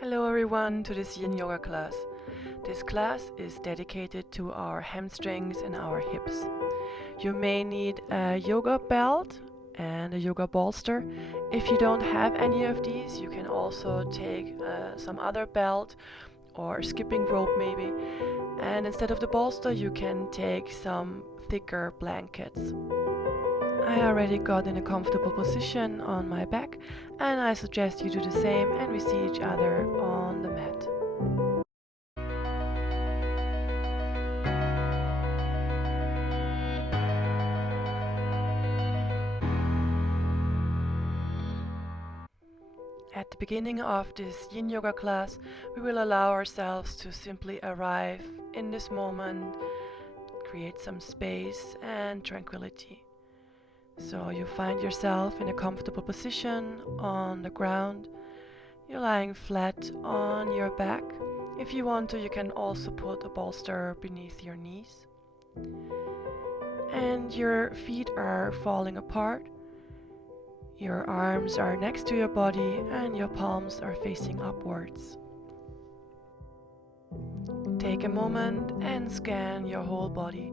Hello everyone to this Yin Yoga class. This class is dedicated to our hamstrings and our hips. You may need a yoga belt and a yoga bolster. If you don't have any of these, you can also take some other belt or skipping rope maybe. And instead of the bolster, you can take some thicker blankets. I already got in a comfortable position on my back, and I suggest you do the same, and we see each other on the mat. At the beginning of this Yin Yoga class, we will allow ourselves to simply arrive in this moment, create some space and tranquility. So you find yourself in a comfortable position on the ground. You're lying flat on your back. If you want to, you can also put a bolster beneath your knees. And your feet are falling apart. Your arms are next to your body and your palms are facing upwards. Take a moment and scan your whole body.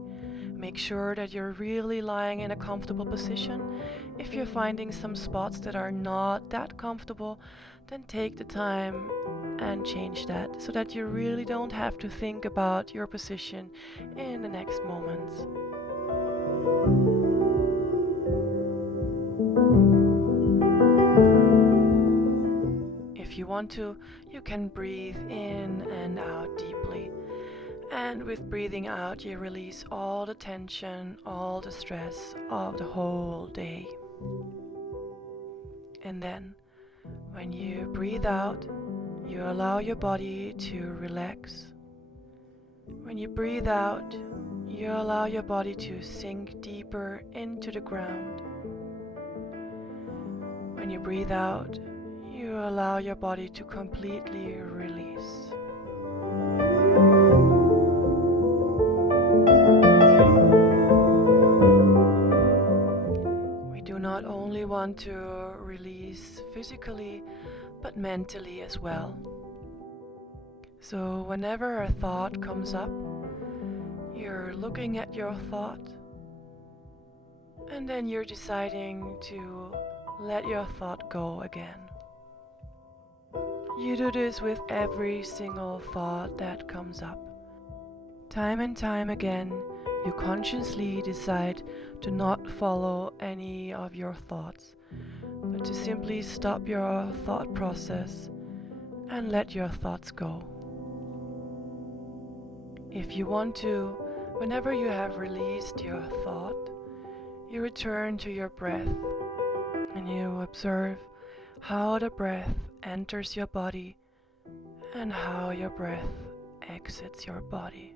Make sure that you're really lying in a comfortable position. If you're finding some spots that are not that comfortable, then take the time and change that so that you really don't have to think about your position in the next moments. If you want to, you can breathe in and out deeply. And with breathing out, you release all the tension, all the stress of the whole day. And then, when you breathe out, you allow your body to relax. When you breathe out, you allow your body to sink deeper into the ground. When you breathe out, you allow your body to completely release. We do not only want to release physically, but mentally as well. So whenever a thought comes up, you're looking at your thought, and then you're deciding to let your thought go again. You do this with every single thought that comes up. Time and time again, you consciously decide to not follow any of your thoughts, but to simply stop your thought process and let your thoughts go. If you want to, whenever you have released your thought, you return to your breath and you observe how the breath enters your body and how your breath exits your body.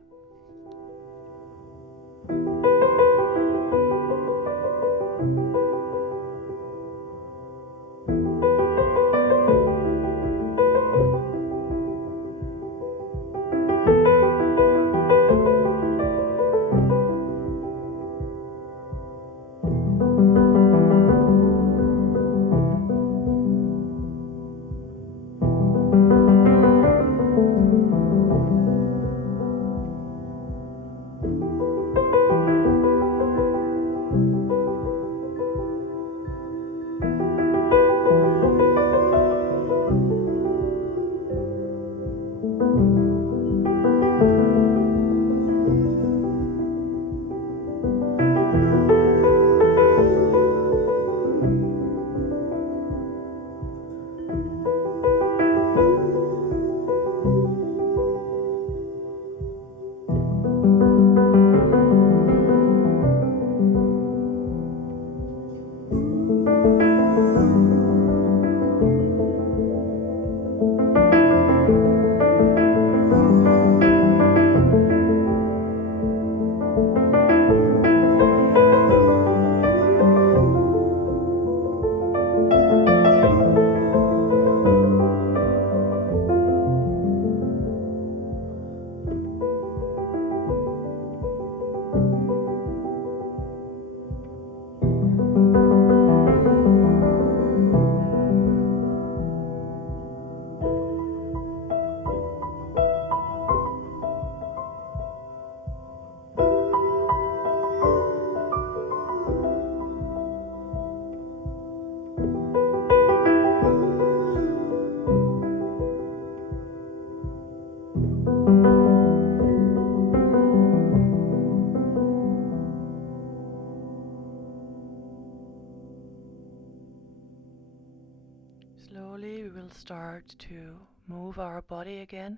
start to move our body again.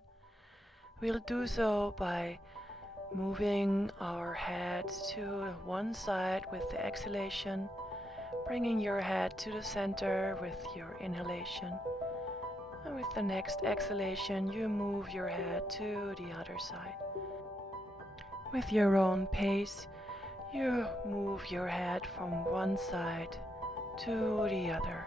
We'll do so by moving our head to one side with the exhalation, bringing your head to the center with your inhalation. And with the next exhalation, you move your head to the other side. With your own pace, you move your head from one side to the other.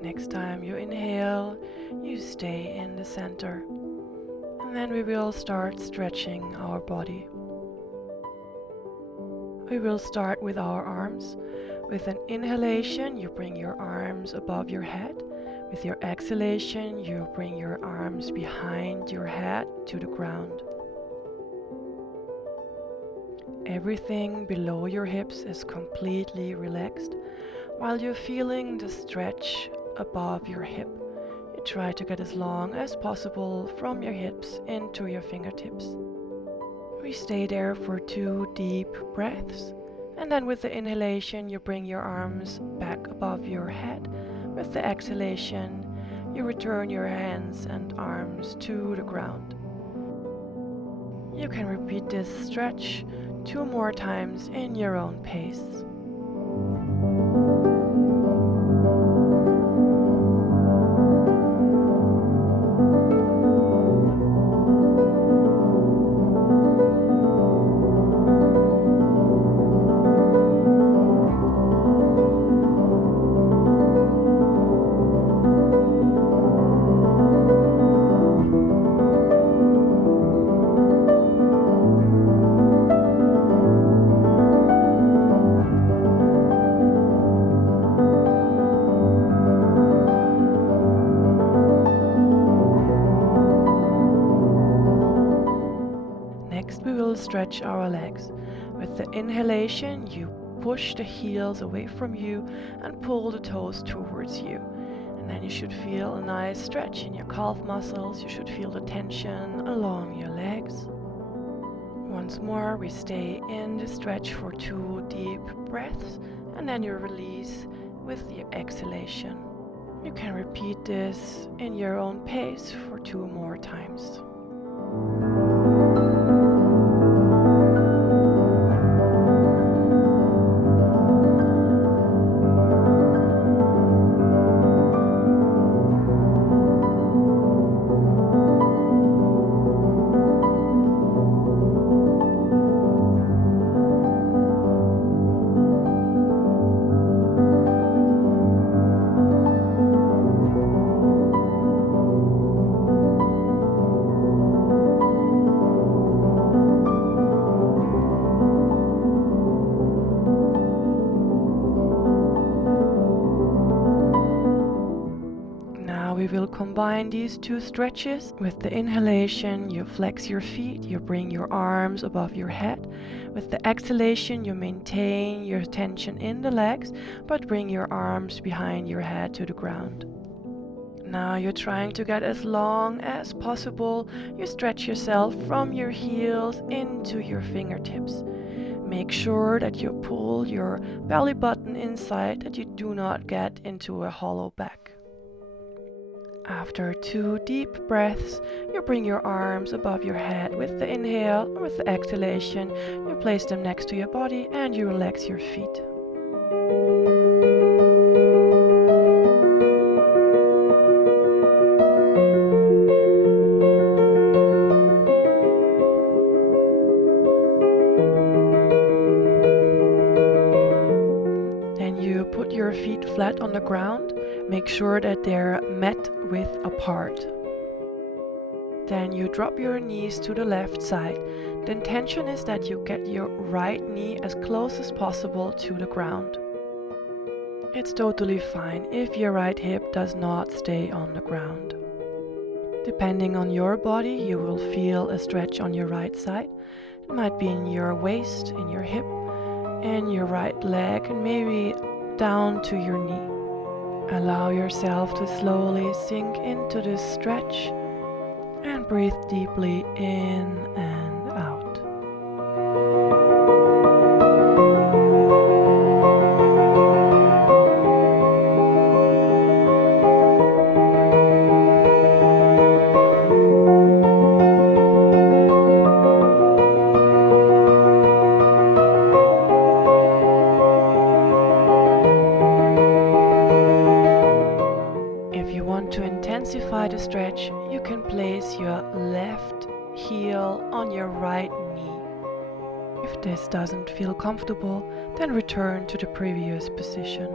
Next time you inhale, you stay in the center. And then we will start stretching our body. We will start with our arms. With an inhalation, you bring your arms above your head. With your exhalation, you bring your arms behind your head to the ground. Everything below your hips is completely relaxed, while you're feeling the stretch above your hip. You try to get as long as possible from your hips into your fingertips. We stay there for 2 deep breaths, and then with the inhalation you bring your arms back above your head. With the exhalation you return your hands and arms to the ground. You can repeat this stretch 2 more times in your own pace. Next we will stretch our legs. With the inhalation you push the heels away from you and pull the toes towards you. And then you should feel a nice stretch in your calf muscles. You should feel the tension along your legs. Once more we stay in the stretch for 2 deep breaths, and then you release with the exhalation. You can repeat this in your own pace for 2 more times. We will combine these 2 stretches. With the inhalation, you flex your feet, you bring your arms above your head. With the exhalation, you maintain your tension in the legs, but bring your arms behind your head to the ground. Now you're trying to get as long as possible. You stretch yourself from your heels into your fingertips. Make sure that you pull your belly button inside, that you do not get into a hollow back. After 2 deep breaths, you bring your arms above your head with the inhale, and with the exhalation, you place them next to your body and you relax your feet. Then you put your feet flat on the ground. Make sure that they're met width apart. Then you drop your knees to the left side. The intention is that you get your right knee as close as possible to the ground. It's totally fine if your right hip does not stay on the ground. Depending on your body, you will feel a stretch on your right side. It might be in your waist, in your hip, in your right leg, and maybe down to your knee. Allow yourself to slowly sink into this stretch and breathe deeply in and out. To intensify the stretch, you can place your left heel on your right knee. If this doesn't feel comfortable, then return to the previous position.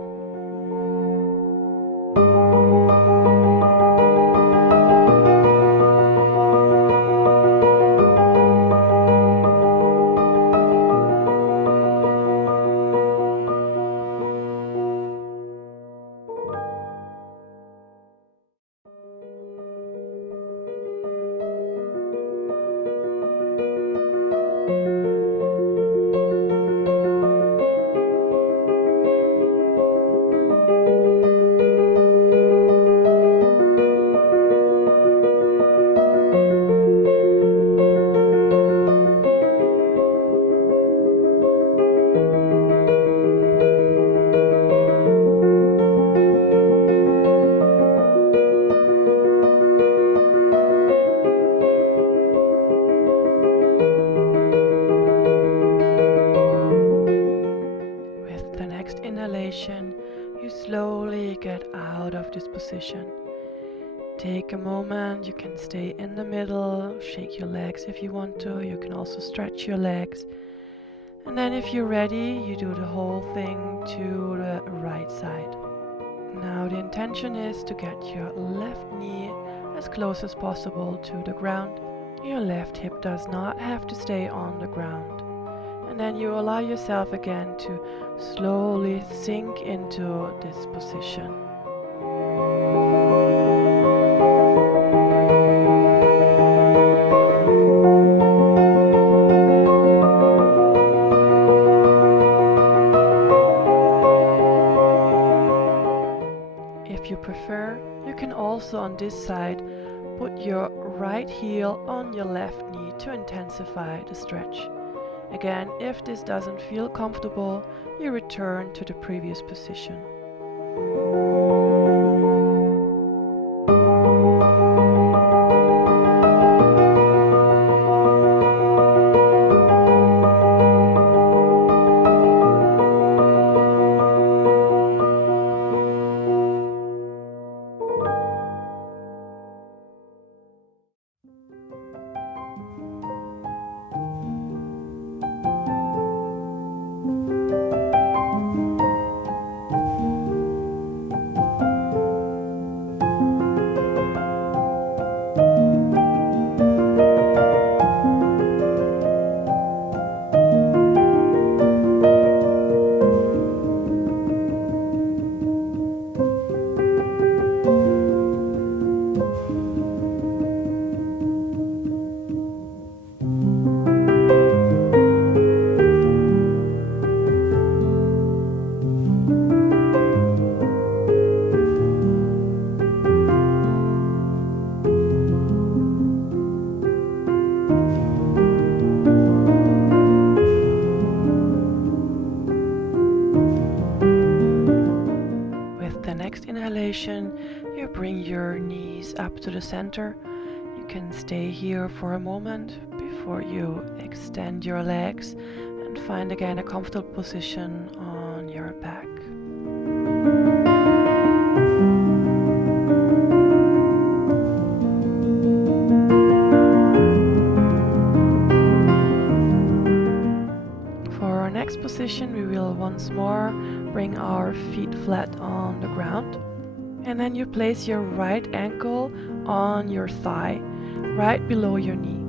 Inhalation, you slowly get out of this position. Take a moment, you can stay in the middle, shake your legs if you want to, you can also stretch your legs. And then if you're ready, you do the whole thing to the right side. Now the intention is to get your left knee as close as possible to the ground. Your left hip does not have to stay on the ground. And then you allow yourself again to slowly sink into this position. If you prefer, you can also on this side put your right heel on your left knee to intensify the stretch. Again, if this doesn't feel comfortable, you return to the previous position. You bring your knees up to the center. You can stay here for a moment before you extend your legs and find again a comfortable position on your back. For our next position, we will once more bring our feet flat on the ground. And then you place your right ankle on your thigh, right below your knee.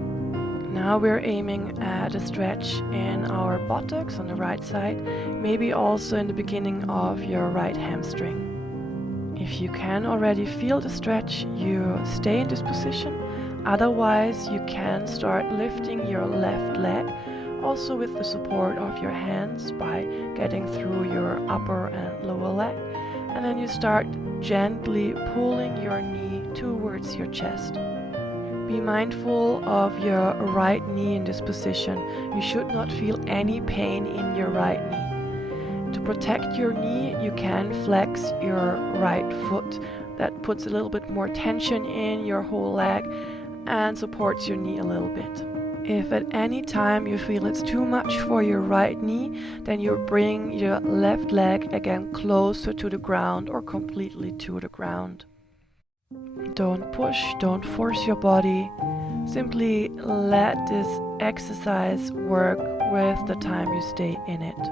Now we're aiming at a stretch in our buttocks on the right side, maybe also in the beginning of your right hamstring. If you can already feel the stretch, you stay in this position. Otherwise, you can start lifting your left leg, also with the support of your hands by getting through your upper and lower leg. And then you start gently pulling your knee towards your chest. Be mindful of your right knee in this position. You should not feel any pain in your right knee. To protect your knee, you can flex your right foot. That puts a little bit more tension in your whole leg and supports your knee a little bit. If at any time you feel it's too much for your right knee, then you bring your left leg again closer to the ground or completely to the ground. Don't push, don't force your body. Simply let this exercise work with the time you stay in it.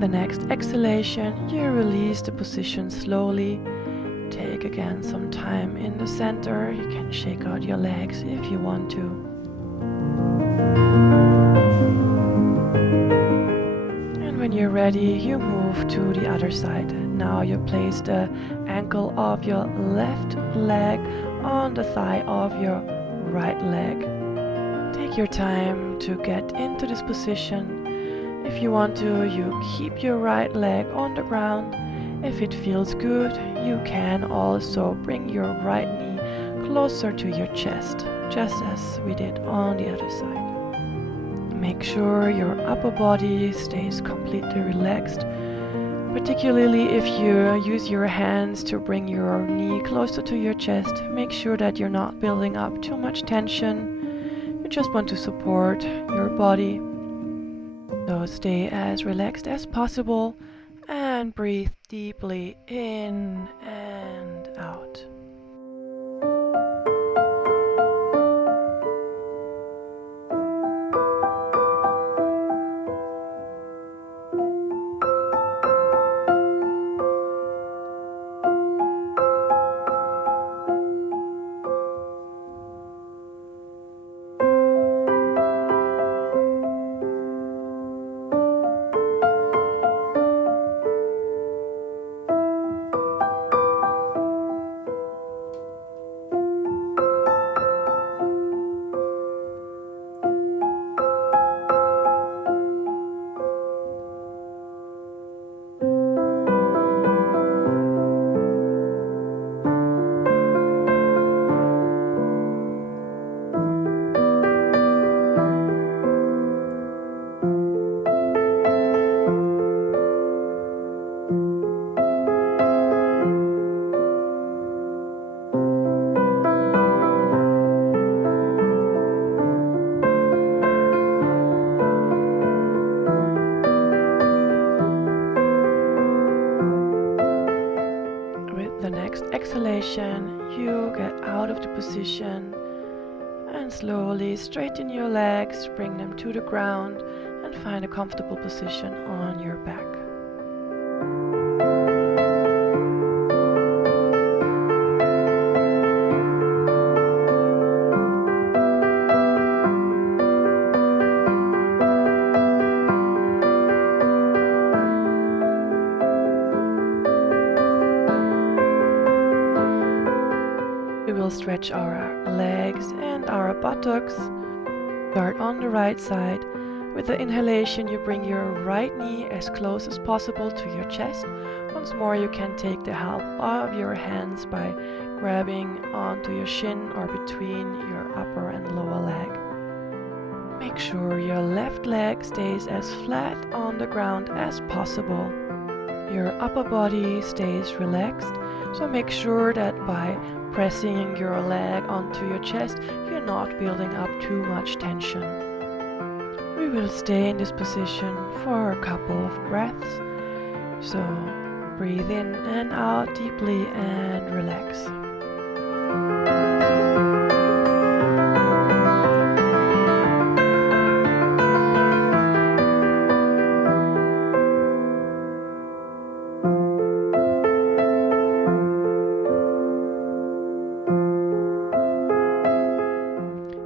The next exhalation, you release the position slowly. Take again some time in the center. You can shake out your legs if you want to. And when you're ready, you move to the other side. Now you place the ankle of your left leg on the thigh of your right leg. Take your time to get into this position. If you want to, you keep your right leg on the ground. If it feels good, you can also bring your right knee closer to your chest, just as we did on the other side. Make sure your upper body stays completely relaxed, particularly if you use your hands to bring your knee closer to your chest. Make sure that you're not building up too much tension. You just want to support your body. So stay as relaxed as possible and breathe deeply in and out. The next exhalation, you get out of the position and slowly straighten your legs, bring them to the ground and find a comfortable position on your back. stretch our legs and our buttocks. Start on the right side. With the inhalation, you bring your right knee as close as possible to your chest. Once more, you can take the help of your hands by grabbing onto your shin or between your upper and lower leg. Make sure your left leg stays as flat on the ground as possible. Your upper body stays relaxed, so make sure that by pressing your leg onto your chest, you're not building up too much tension. We will stay in this position for a couple of breaths, so breathe in and out deeply and relax.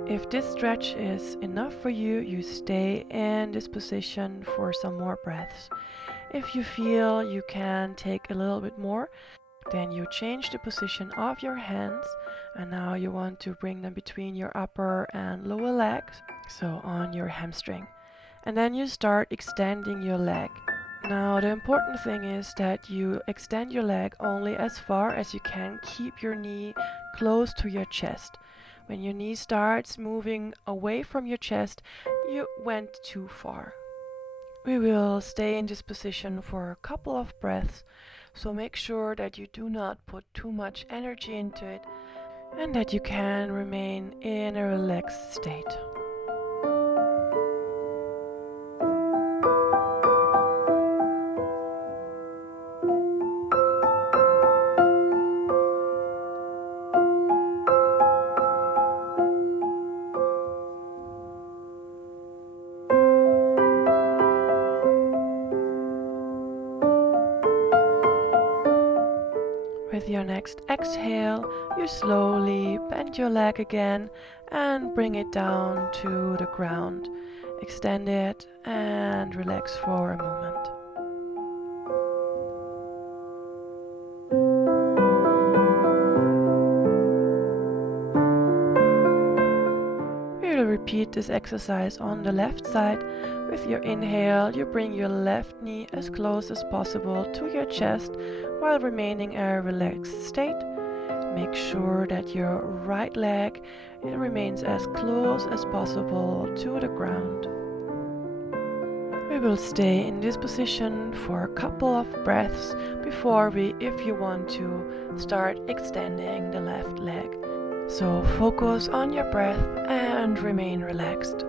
If this stretch is enough for you, you stay in this position for some more breaths. If you feel you can take a little bit more, then you change the position of your hands, and now you want to bring them between your upper and lower legs, so on your hamstring. And then you start extending your leg. Now the important thing is that you extend your leg only as far as you can. Keep your knee close to your chest. When your knee starts moving away from your chest, you went too far. We will stay in this position for a couple of breaths, so make sure that you do not put too much energy into it and that you can remain in a relaxed state. With your next exhale, you slowly bend your leg again and bring it down to the ground. Extend it and relax for a moment. We will repeat this exercise on the left side. With your inhale, you bring your left knee as close as possible to your chest while remaining in a relaxed state. Make sure that your right leg remains as close as possible to the ground. We will stay in this position for a couple of breaths before we, if you want to, start extending the left leg. So focus on your breath and remain relaxed.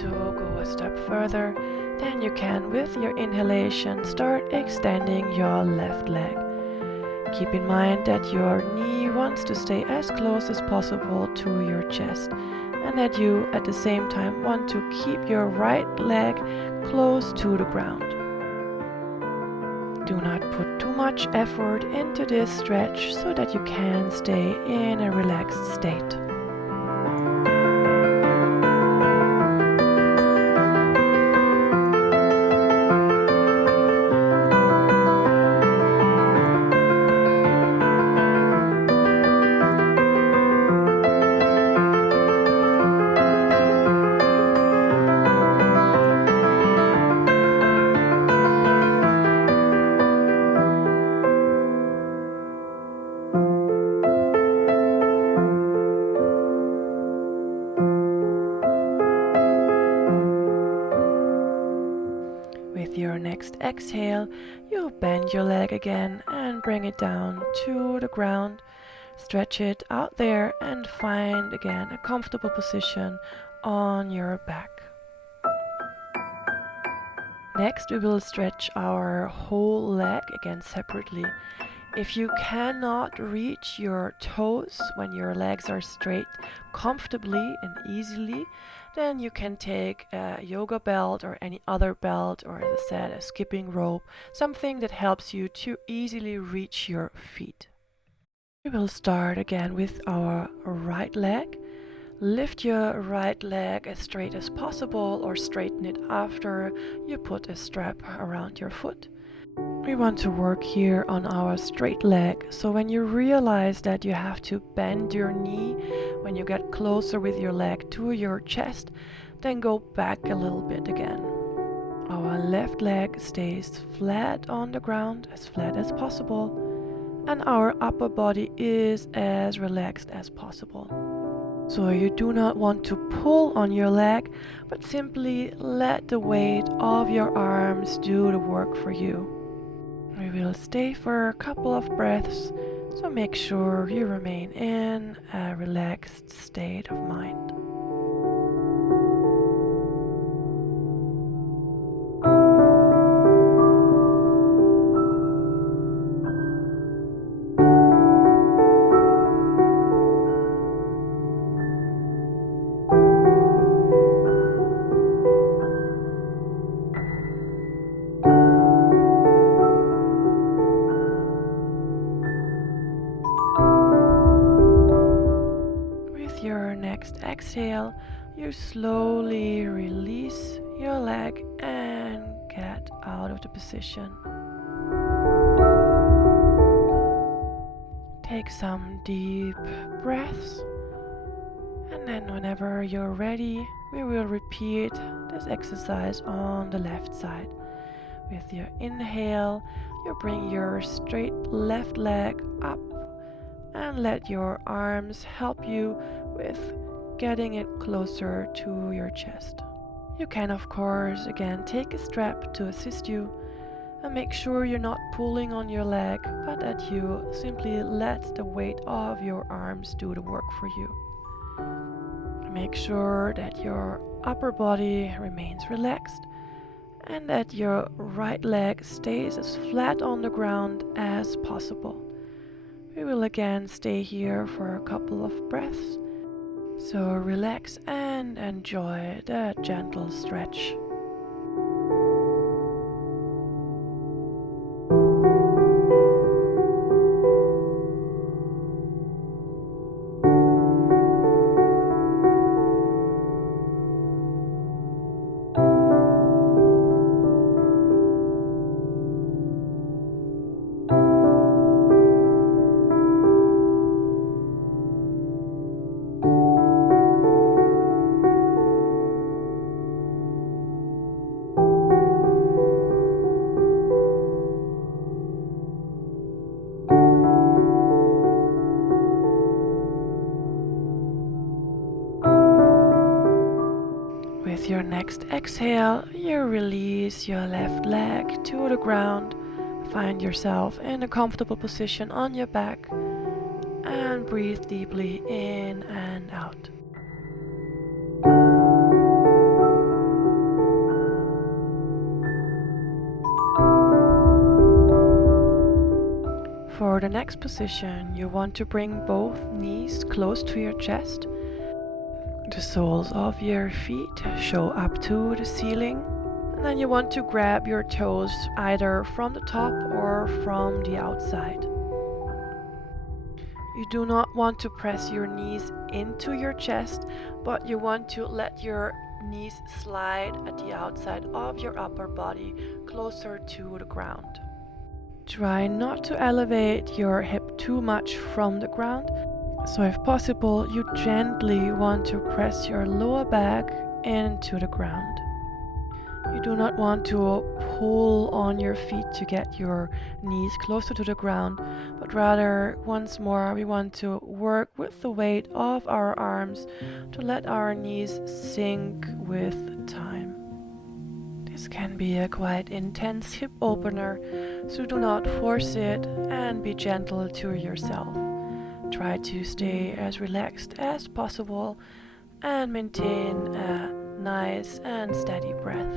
To go a step further, then you can, with your inhalation, start extending your left leg. Keep in mind that your knee wants to stay as close as possible to your chest, and that you at the same time want to keep your right leg close to the ground. Do not put too much effort into this stretch so that you can stay in a relaxed state. With your next exhale, you bend your leg again and bring it down to the ground. Stretch it out there and find again a comfortable position on your back. Next, we will stretch our whole leg again separately. If you cannot reach your toes when your legs are straight comfortably and easily, then you can take a yoga belt or any other belt, or as I said, a skipping rope, something that helps you to easily reach your feet. We will start again with our right leg. Lift your right leg as straight as possible or straighten it after you put a strap around your foot. We want to work here on our straight leg, so when you realize that you have to bend your knee when you get closer with your leg to your chest, then go back a little bit again. Our left leg stays flat on the ground, as flat as possible, and our upper body is as relaxed as possible. So you do not want to pull on your leg, but simply let the weight of your arms do the work for you. We will stay for a couple of breaths, so make sure you remain in a relaxed state of mind. With your next exhale, you slowly release your leg and get out of the position. Take some deep breaths, and then whenever you're ready, we will repeat this exercise on the left side. With your inhale, you bring your straight left leg up and let your arms help you with getting it closer to your chest. You can, of course, again take a strap to assist you, and make sure you're not pulling on your leg, but that you simply let the weight of your arms do the work for you. Make sure that your upper body remains relaxed and that your right leg stays as flat on the ground as possible. We will again stay here for a couple of breaths. So relax and enjoy the gentle stretch. With your next exhale, you release your left leg to the ground. Find yourself in a comfortable position on your back and breathe deeply in and out. For the next position, you want to bring both knees close to your chest. The soles of your feet show up to the ceiling. And then you want to grab your toes either from the top or from the outside. You do not want to press your knees into your chest, but you want to let your knees slide at the outside of your upper body closer to the ground. Try not to elevate your hip too much from the ground. So if possible, you gently want to press your lower back into the ground. You do not want to pull on your feet to get your knees closer to the ground, but rather, once more, we want to work with the weight of our arms to let our knees sink with time. This can be a quite intense hip opener, so do not force it and be gentle to yourself. Try to stay as relaxed as possible and maintain a nice and steady breath.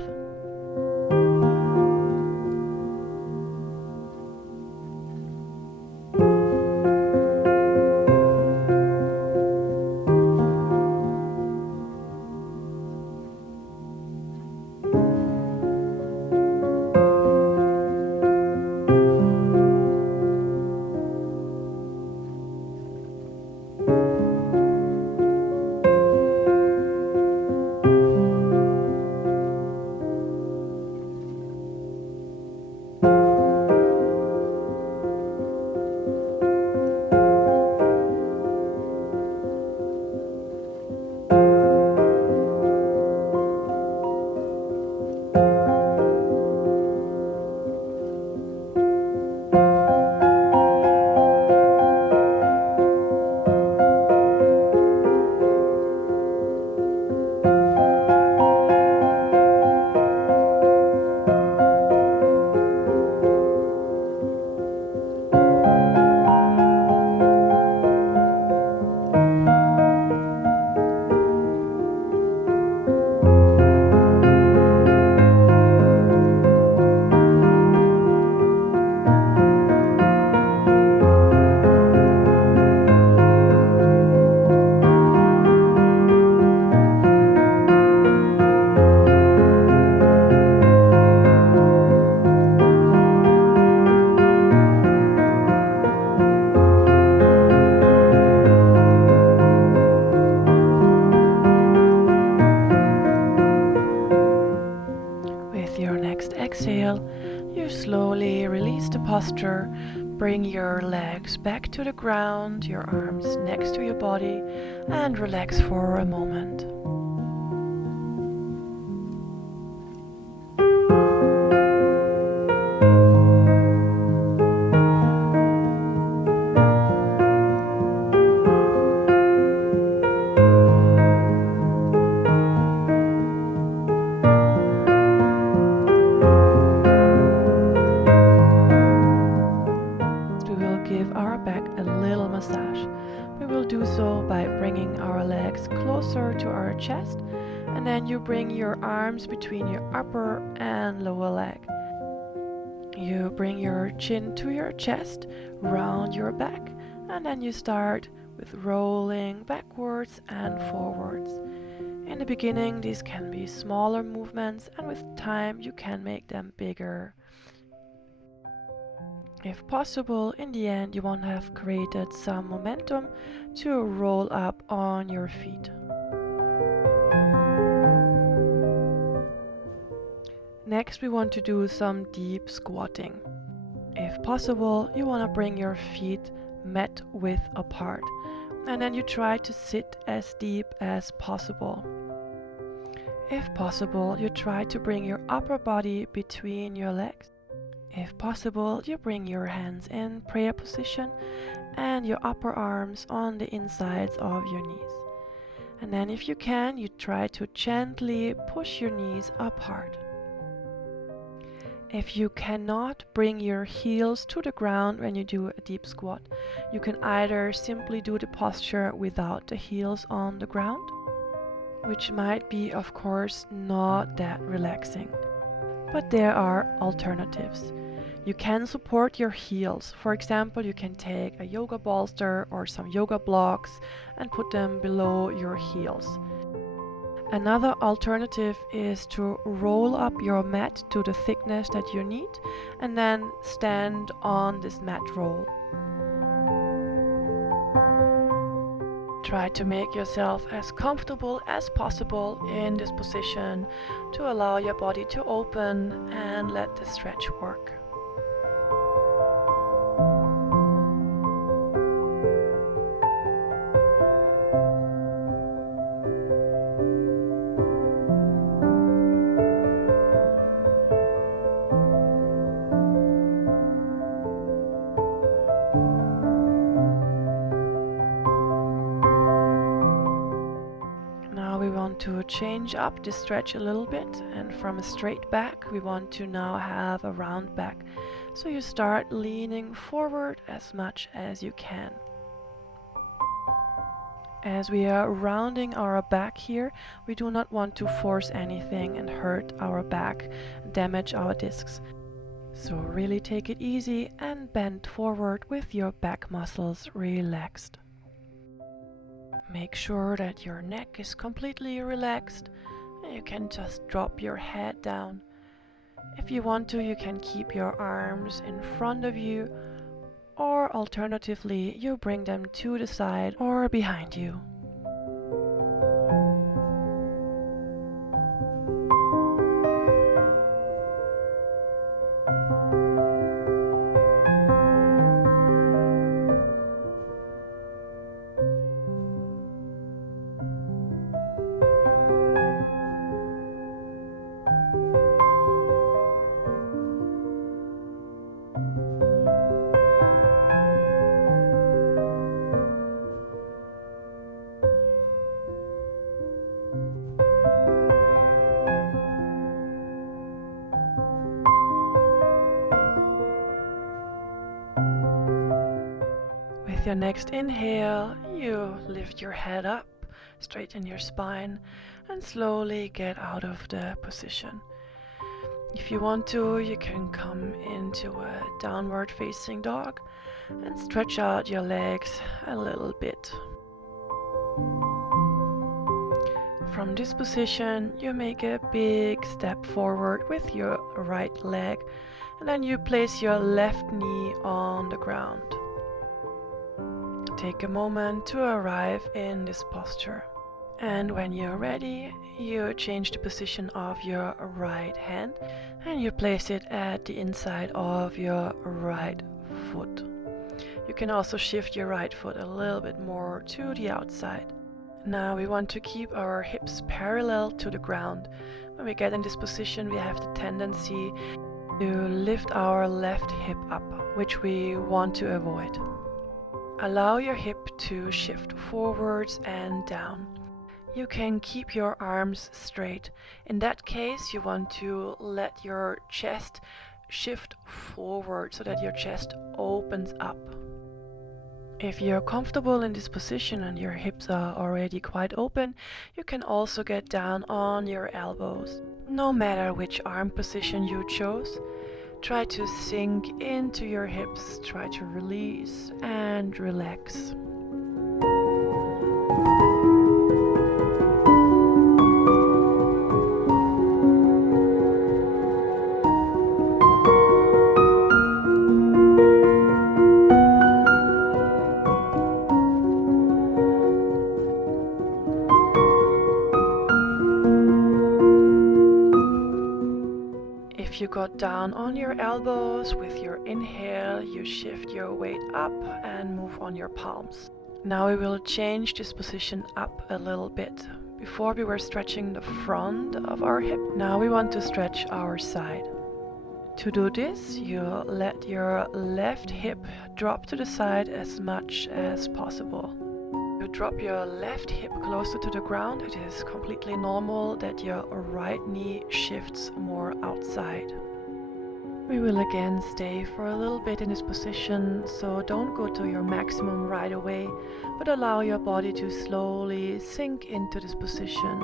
you slowly release the posture, bring your legs back to the ground, your arms next to your body, and relax for a moment. Give our back a little massage. We will do so by bringing our legs closer to our chest, and then you bring your arms between your upper and lower leg. You bring your chin to your chest, round your back, and then you start with rolling backwards and forwards. In the beginning, these can be smaller movements, and with time you can make them bigger. If possible, in the end you want to have created some momentum to roll up on your feet. Next we want to do some deep squatting. If possible, you want to bring your feet mat width apart, and then you try to sit as deep as possible. If possible, you try to bring your upper body between your legs. If possible, you bring your hands in prayer position and your upper arms on the insides of your knees. And then if you can, you try to gently push your knees apart. If you cannot bring your heels to the ground when you do a deep squat, you can either simply do the posture without the heels on the ground, which might be, of course, not that relaxing. But there are alternatives. You can support your heels. For example, you can take a yoga bolster or some yoga blocks and put them below your heels. Another alternative is to roll up your mat to the thickness that you need and then stand on this mat roll. Try to make yourself as comfortable as possible in this position to allow your body to open and let the stretch work. We want to change up the stretch a little bit, and from a straight back we want to now have a round back. So you start leaning forward as much as you can. As we are rounding our back here, we do not want to force anything and hurt our back, damage our discs. So really take it easy and bend forward with your back muscles relaxed. Make sure that your neck is completely relaxed and you can just drop your head down. If you want to, you can keep your arms in front of you, or alternatively, you bring them to the side or behind you. With your next inhale, you lift your head up, straighten your spine, and slowly get out of the position. If you want to, you can come into a downward facing dog and stretch out your legs a little bit. From this position, you make a big step forward with your right leg, and then you place your left knee on the ground. Take a moment to arrive in this posture. And when you're ready, you change the position of your right hand and you place it at the inside of your right foot. You can also shift your right foot a little bit more to the outside. Now we want to keep our hips parallel to the ground. When we get in this position, we have the tendency to lift our left hip up, which we want to avoid. Allow your hip to shift forwards and down. You can keep your arms straight. In that case, you want to let your chest shift forward so that your chest opens up. If you're comfortable in this position and your hips are already quite open, you can also get down on your elbows. No matter which arm position you chose, try to sink into your hips, try to release and relax. If you got down on your elbows, with your inhale, you shift your weight up and move on your palms. Now we will change this position up a little bit. Before we were stretching the front of our hip, now we want to stretch our side. To do this, you let your left hip drop to the side as much as possible. You drop your left hip closer to the ground. It is completely normal that your right knee shifts more outside. We will again stay for a little bit in this position, so don't go to your maximum right away, but allow your body to slowly sink into this position.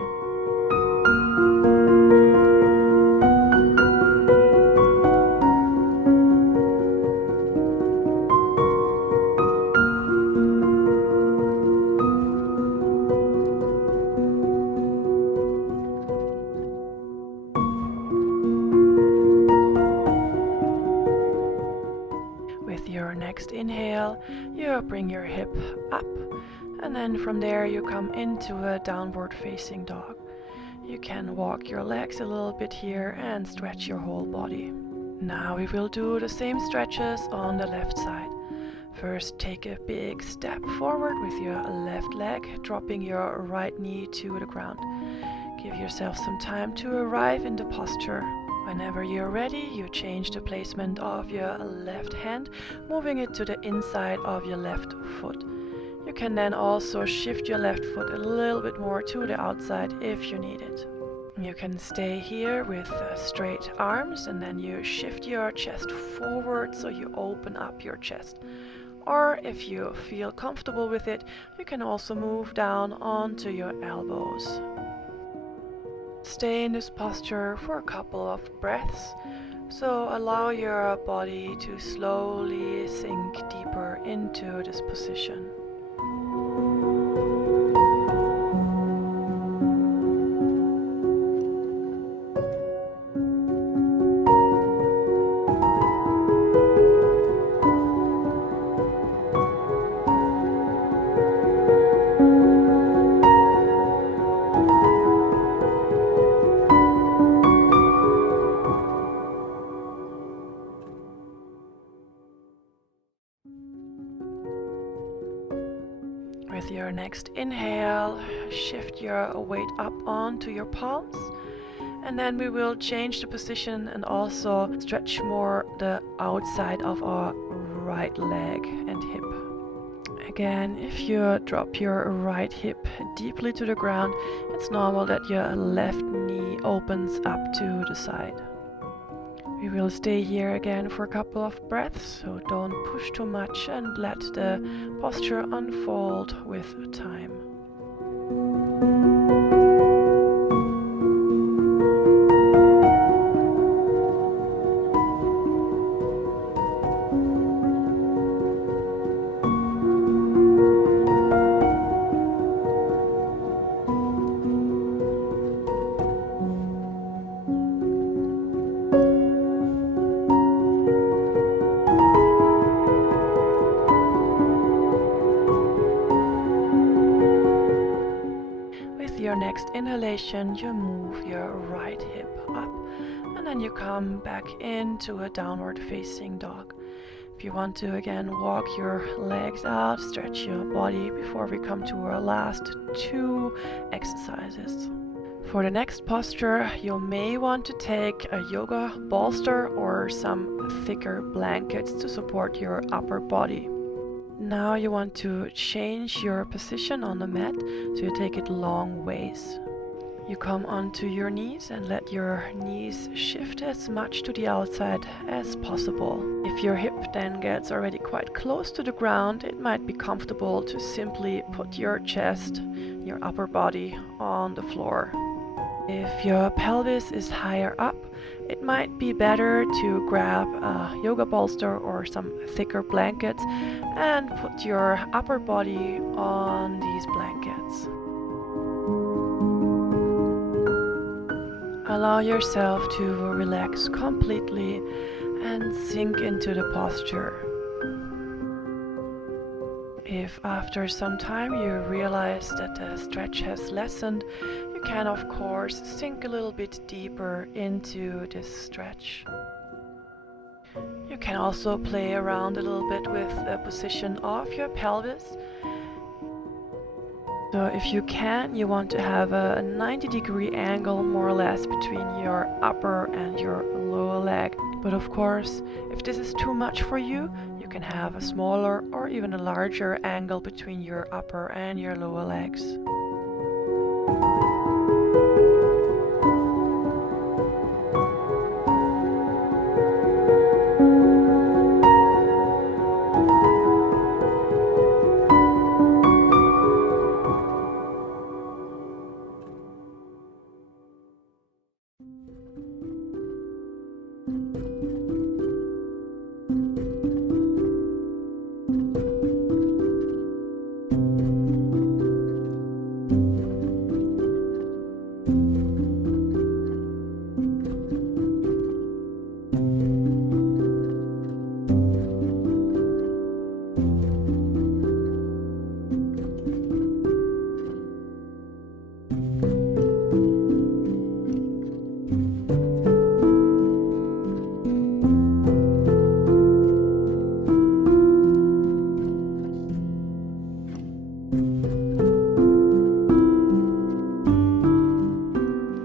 With your next inhale, you bring your hip up, and then from there you come into a downward facing dog. You can walk your legs a little bit here and stretch your whole body. Now we will do the same stretches on the left side. First, take a big step forward with your left leg, dropping your right knee to the ground. Give yourself some time to arrive in the posture. Whenever you're ready, you change the placement of your left hand, moving it to the inside of your left foot. You can then also shift your left foot a little bit more to the outside if you need it. You can stay here with straight arms and then you shift your chest forward so you open up your chest. Or if you feel comfortable with it, you can also move down onto your elbows. Stay in this posture for a couple of breaths, so allow your body to slowly sink deeper into this position. With your next inhale, shift your weight up onto your palms, and then we will change the position and also stretch more the outside of our right leg and hip. Again, if you drop your right hip deeply to the ground, it's normal that your left knee opens up to the side. We will stay here again for a couple of breaths, so don't push too much and let the posture unfold with time. next inhalation, you move your right hip up, and then you come back into a downward facing dog. If you want to again walk your legs out, stretch your body before we come to our last 2 exercises. For the next posture, you may want to take a yoga bolster or some thicker blankets to support your upper body. Now you want to change your position on the mat, so you take it long ways. You come onto your knees and let your knees shift as much to the outside as possible. If your hip then gets already quite close to the ground, it might be comfortable to simply put your chest, your upper body on the floor. If your pelvis is higher up, it might be better to grab a yoga bolster or some thicker blankets and put your upper body on these blankets. Allow yourself to relax completely and sink into the posture. If after some time you realize that the stretch has lessened, you can of course sink a little bit deeper into this stretch. You can also play around a little bit with the position of your pelvis. So if you can, you want to have a 90-degree angle more or less between your upper and your lower leg. But of course, if this is too much for you, you can have a smaller or even a larger angle between your upper and your lower legs.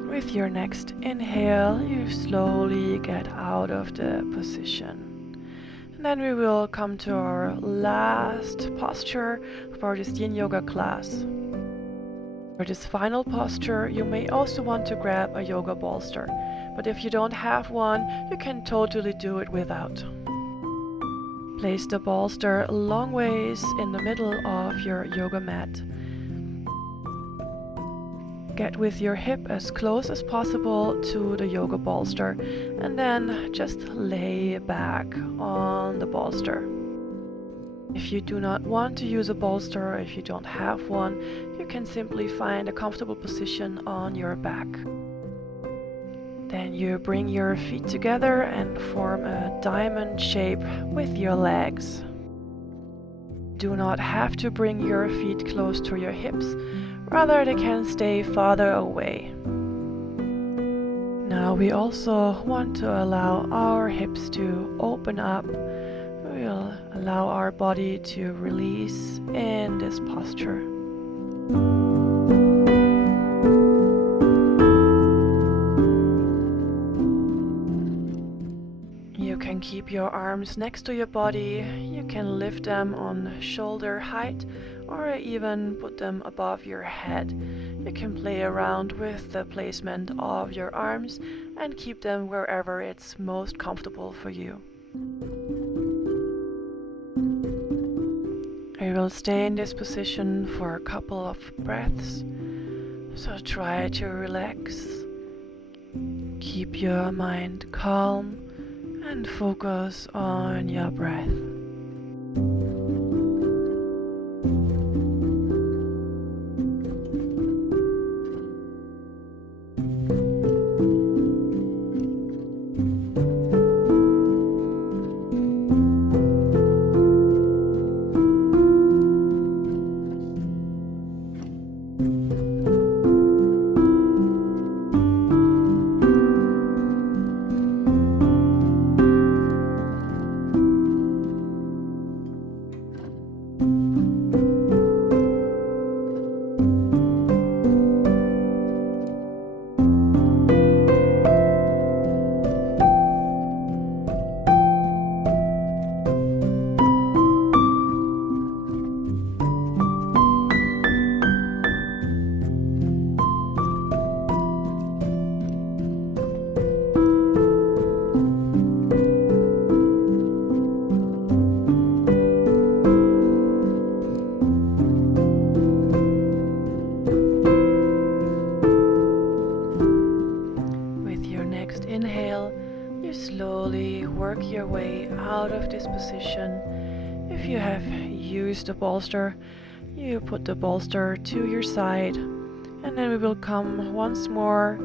With your next inhale, you slowly get out of the position. And then we will come to our last posture for this Yin Yoga class. For this final posture, you may also want to grab a yoga bolster, but if you don't have one, you can totally do it without. Place the bolster long ways in the middle of your yoga mat. Get with your hip as close as possible to the yoga bolster and then just lay back on the bolster. If you do not want to use a bolster, or if you don't have one, you can simply find a comfortable position on your back. Then you bring your feet together and form a diamond shape with your legs. Do not have to bring your feet close to your hips, rather they can stay farther away. Now we also want to allow our hips to open up. We'll allow our body to release in this posture. You can keep your arms next to your body. You can lift them on shoulder height or even put them above your head. You can play around with the placement of your arms and keep them wherever it's most comfortable for you. I will stay in this position for a couple of breaths, so try to relax. Keep your mind calm and focus on your breath. position. If you have used the bolster, you put the bolster to your side, and then we will come once more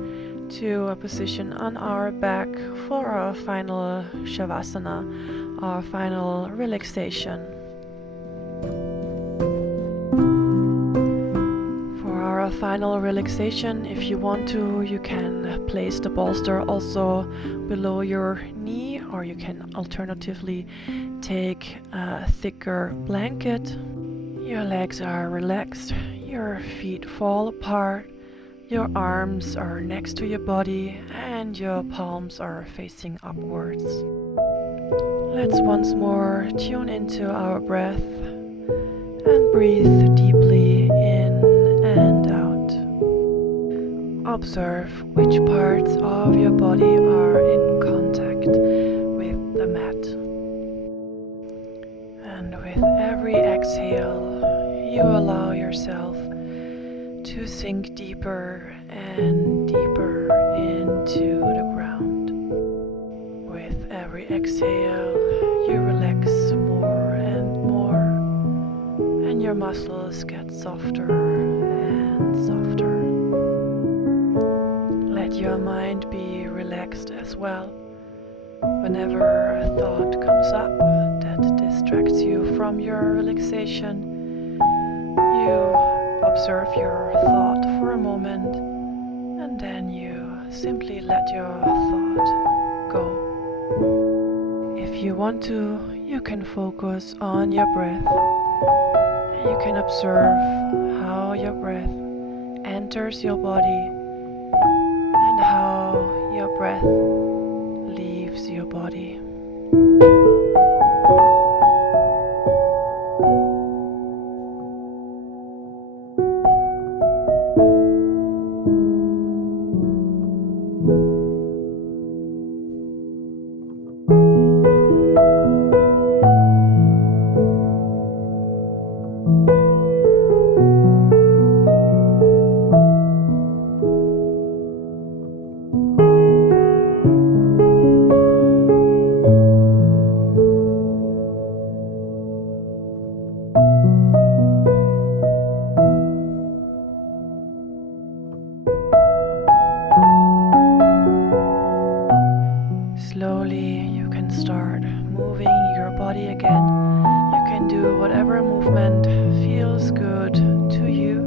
to a position on our back for our final Shavasana, our final relaxation. For our final relaxation, if you want to, you can place the bolster also below your knee, or you can alternatively take a thicker blanket. Your legs are relaxed, your feet fall apart, your arms are next to your body, and your palms are facing upwards. Let's once more tune into our breath and breathe deeply in and out. Observe which parts of your body are in contact with the mat. And with every exhale, you allow yourself to sink deeper and deeper into the ground. With every exhale, you relax more and more, and your muscles get softer and softer. Let your mind be relaxed as well. Whenever a thought comes up that distracts you from your relaxation, you observe your thought for a moment, and then you simply let your thought go. If you want to, you can focus on your breath. You can observe how your breath enters your body and how your breath leaves your body. Slowly you can start moving your body again. You can do whatever movement feels good to you.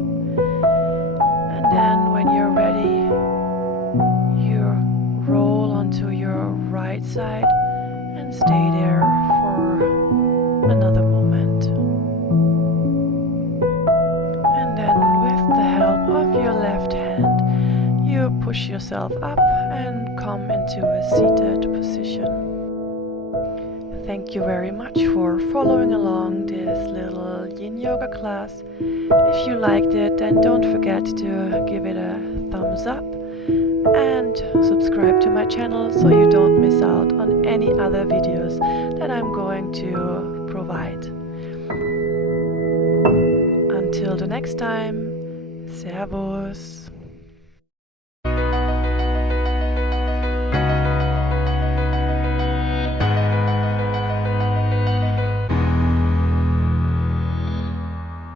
And then when you're ready, you roll onto your right side and stay there for another moment. And then with the help of your left hand, you push yourself up and come into a seated position. Thank you very much for following along this little Yin Yoga class. If you liked it, then don't forget to give it a thumbs up and subscribe to my channel so you don't miss out on any other videos that I'm going to provide. Until the next time, Servus!